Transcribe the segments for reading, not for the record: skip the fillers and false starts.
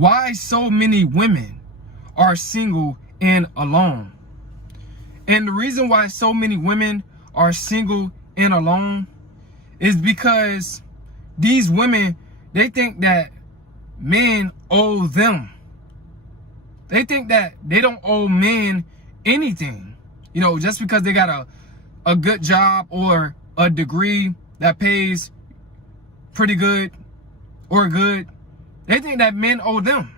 why so many women are single and alone. And the reason why so many women are single and alone is because these women, they think that men owe them. They think that they don't owe men anything. You know, just because they got a good job or a degree that pays pretty good or good, they think that men owe them.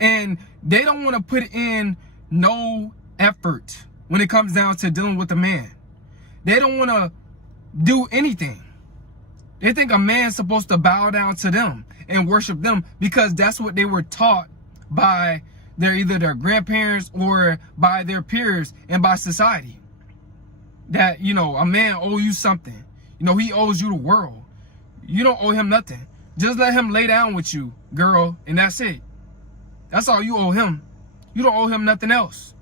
And they don't want to put in no effort when it comes down to dealing with a man. They don't want to do anything. They think a man's supposed to bow down to them and worship them because that's what they were taught by either their grandparents or by their peers and by society. That, you know, a man owes you something. You know, he owes you the world. You don't owe him nothing. Just let him lay down with you, girl, and that's it. That's all you owe him. You don't owe him nothing else.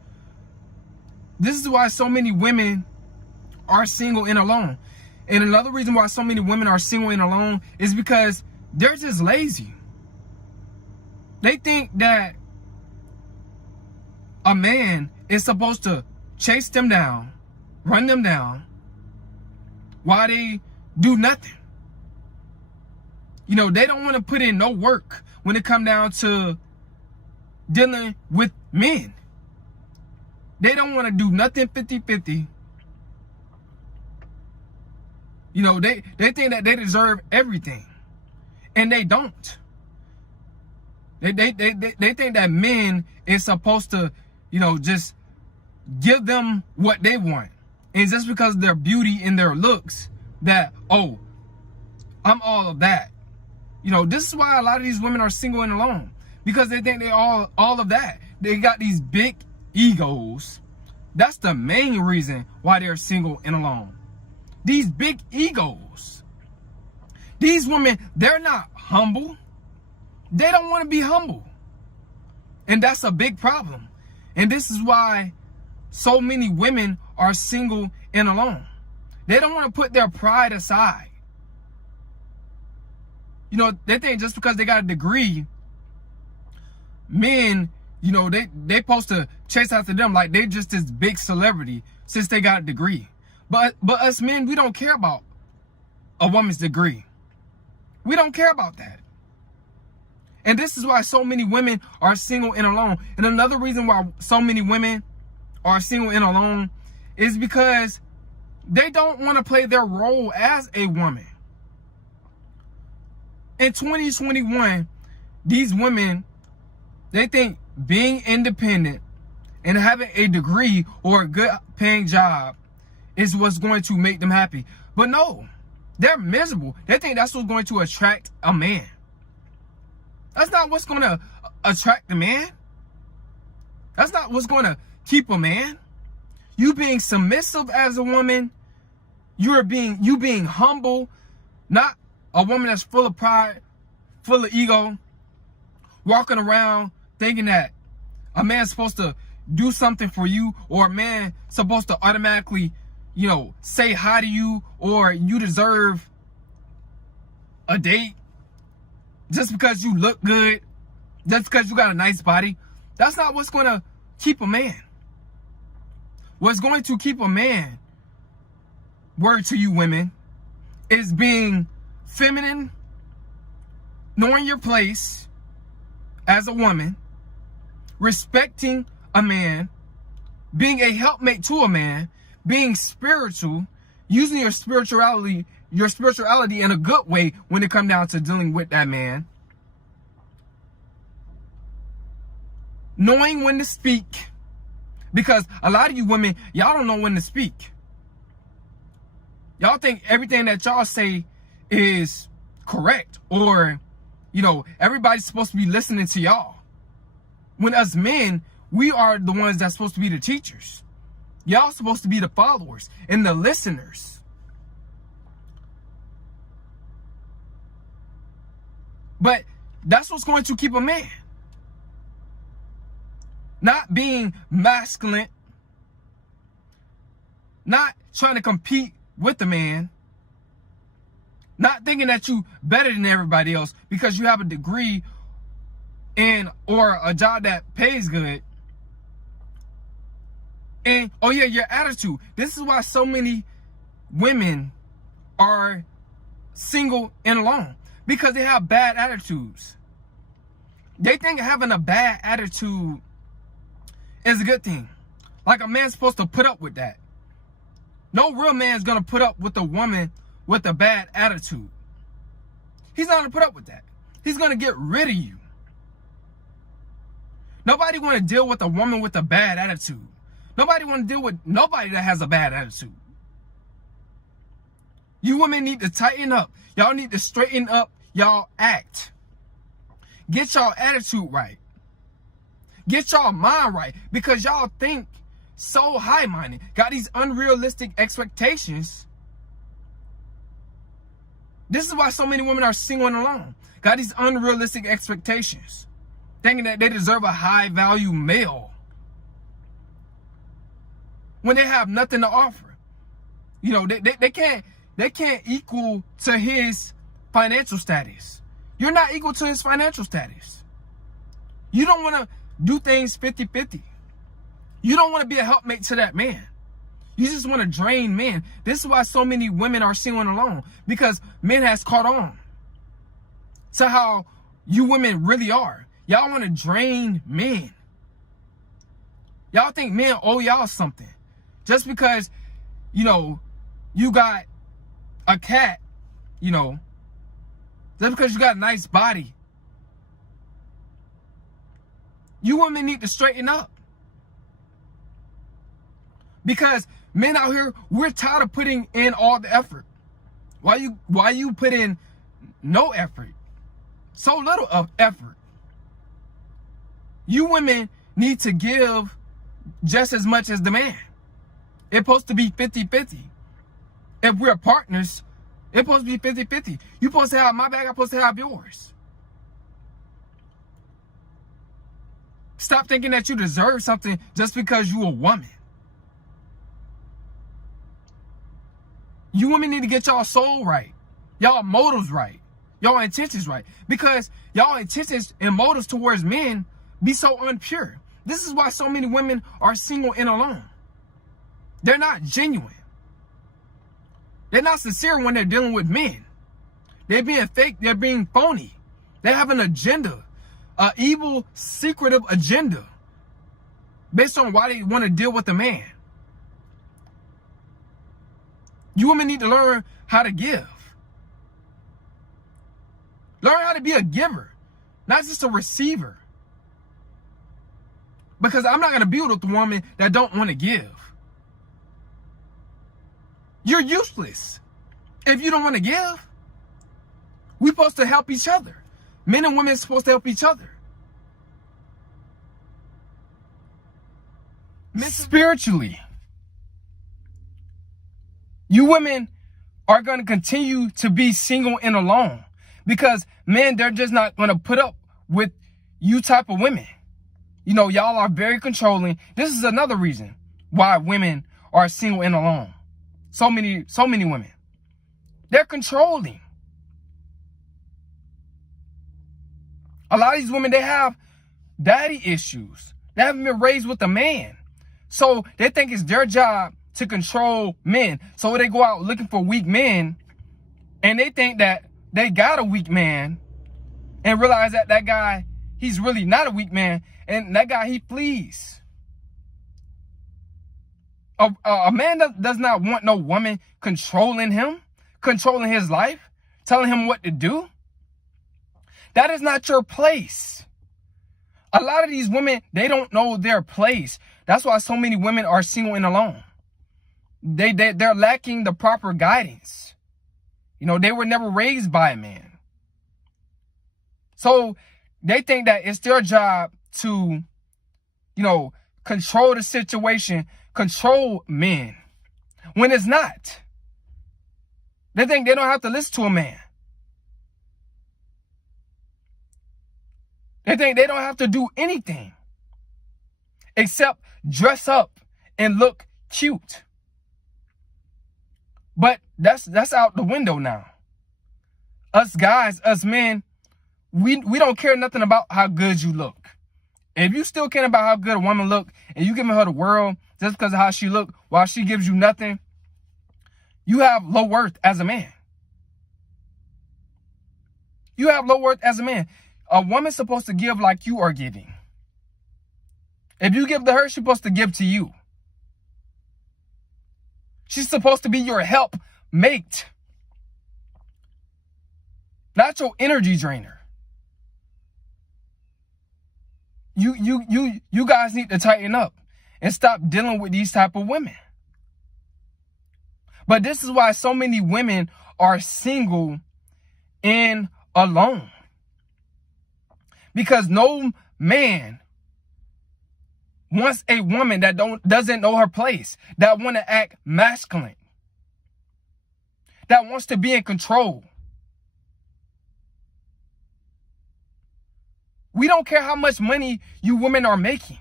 This is why so many women are single and alone. And another reason why so many women are single and alone is because they're just lazy. They think that a man is supposed to chase them down, run them down, while they do nothing. You know, they don't want to put in no work when it comes down to dealing with men. They don't want to do nothing 50-50. You know, they think that they deserve everything. And they don't. They think that men is supposed to, you know, just give them what they want. And just because of their beauty and their looks, that, oh, I'm all of that. You know, this is why a lot of these women are single and alone. Because they think they're all of that. They got these big egos. That's the main reason why they're single and alone. These big egos. These women, they're not humble. They don't want to be humble. And that's a big problem. And this is why so many women are single and alone. They don't want to put their pride aside. You know, they think just because they got a degree, men, you know, they supposed to chase after them like they just this big celebrity since they got a degree. But us men, we don't care about a woman's degree. We don't care about that. And this is why so many women are single and alone. And another reason why so many women are single and alone is because they don't want to play their role as a woman. In 2021, these women, they think being independent and having a degree or a good paying job is what's going to make them happy. But no, they're miserable. They think that's what's going to attract a man. That's not what's going to attract a man. That's not what's going to keep a man. You being submissive as a woman, you being humble, not a woman that's full of pride, full of ego, walking around thinking that a man's supposed to do something for you, or a man supposed to automatically, you know, say hi to you, or you deserve a date just because you look good, just because you got a nice body. That's not what's going to keep a man. What's going to keep a man, word to you women, is being feminine, knowing your place as a woman, respecting a man, being a helpmate to a man, being spiritual, using your spirituality in a good way when it comes down to dealing with that man, knowing when to speak, because a lot of you women, y'all don't know when to speak. Y'all think everything that y'all say is correct, or, you know, everybody's supposed to be listening to y'all. When us men, we are the ones that's supposed to be the teachers. Y'all supposed to be the followers and the listeners. But that's what's going to keep a man. Not being masculine. Not trying to compete with the man. Not thinking that you better than everybody else because you have a degree or a job that pays good. And oh yeah, your attitude. This is why so many women are single and alone, because they have bad attitudes. They think having a bad attitude is a good thing. Like a man's supposed to put up with that. No real man's gonna put up with a woman with a bad attitude. He's not gonna put up with that. He's gonna get rid of you. Nobody wanna deal with a woman with a bad attitude. Nobody wanna deal with nobody that has a bad attitude. You women need to tighten up. Y'all need to straighten up y'all act. Get y'all attitude right. Get y'all mind right, because y'all think so high-minded. Got these unrealistic expectations. This is why so many women are single and alone. Got these unrealistic expectations. Thinking that they deserve a high-value male when they have nothing to offer. You know, they can't equal to his financial status. You're not equal to his financial status. You don't want to do things 50-50. You don't want to be a helpmate to that man. You just want to drain men. This is why so many women are single and alone, because men has caught on to how you women really are. Y'all want to drain men. Y'all think men owe y'all something. Just because, you know, you got a cat, you know, just because you got a nice body. You women need to straighten up. Because men out here, we're tired of putting in all the effort. Why you put in no effort? So little of effort. You women need to give just as much as the man. It's supposed to be 50-50. If we're partners, it's supposed to be 50-50. You're supposed to have my bag, I'm supposed to have yours. Stop thinking that you deserve something just because you're a woman. You women need to get y'all soul right. Y'all motives right. Y'all intentions right. Because y'all intentions and motives towards men be so unpure. This is why so many women are single and alone. They're not genuine. They're not sincere when they're dealing with men. They're being fake. They're being phony. They have an agenda. An evil, secretive agenda. Based on why they want to deal with a man. You women need to learn how to give. Learn how to be a giver, not just a receiver. Because I'm not going to be with a woman that don't want to give. You're useless if you don't want to give. We're supposed to help each other. Men and women are supposed to help each other. Spiritually, you women are going to continue to be single and alone, because men, they're just not going to put up with you type of women. You know, y'all are very controlling. This is another reason why women are single and alone. So many women. They're controlling. A lot of these women, they have daddy issues. They haven't been raised with a man. So they think it's their job to control men. So they go out looking for weak men, and they think that they got a weak man, and realize that that guy, he's really not a weak man, and that guy, he flees. A man does not want no woman controlling him, controlling his life, telling him what to do. That is not your place. A lot of these women, they don't know their place. That's why so many women are single and alone. They're lacking the proper guidance. You know, they were never raised by a man. So they think that it's their job to, you know, control the situation, control men, when it's not. They think they don't have to listen to a man. They think they don't have to do anything except dress up and look cute. But that's out the window now. Us guys, us men, we don't care nothing about how good you look. If you still care about how good a woman look and you giving her the world just because of how she look while she gives you nothing, you have low worth as a man. You have low worth as a man. A woman's supposed to give like you are giving. If you give to her, she's supposed to give to you. She's supposed to be your help mate, not your energy drainer. You guys need to tighten up and stop dealing with these type of women. But this is why so many women are single and alone. Because no man wants a woman that doesn't know her place, that want to act masculine, that wants to be in control. We don't care how much money you women are making.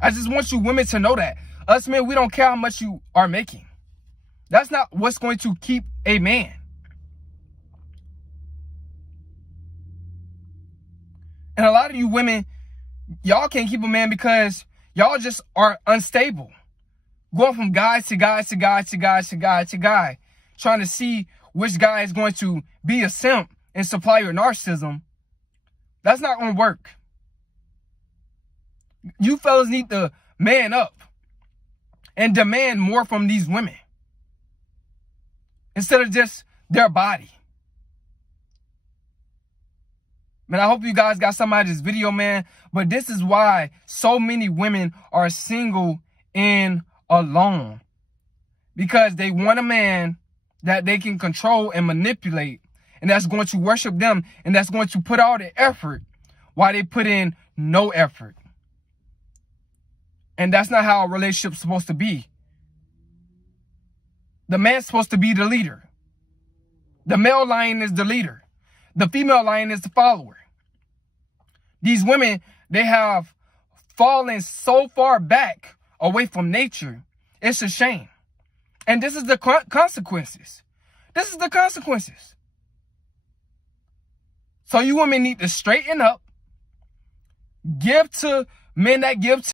I just want you women to know that. Us men, we don't care how much you are making. That's not what's going to keep a man. And a lot of you women, y'all can't keep a man because y'all just are unstable. Going from guy to guy to guy to guy to guy to guy. Trying to see which guy is going to be a simp and supply your narcissism. That's not going to work. You fellas need to man up and demand more from these women instead of just their body. Man, I hope you guys got something out of this video, man. But this is why so many women are single and alone. Because they want a man that they can control and manipulate. And that's going to worship them. And that's going to put all the effort while they put in no effort. And that's not how a relationship's supposed to be. The man's supposed to be the leader. The male lion is the leader. The female lion is the follower. These women, they have fallen so far back away from nature. It's a shame. And this is the consequences. This is the consequences. So you women need to straighten up. Give to men that give to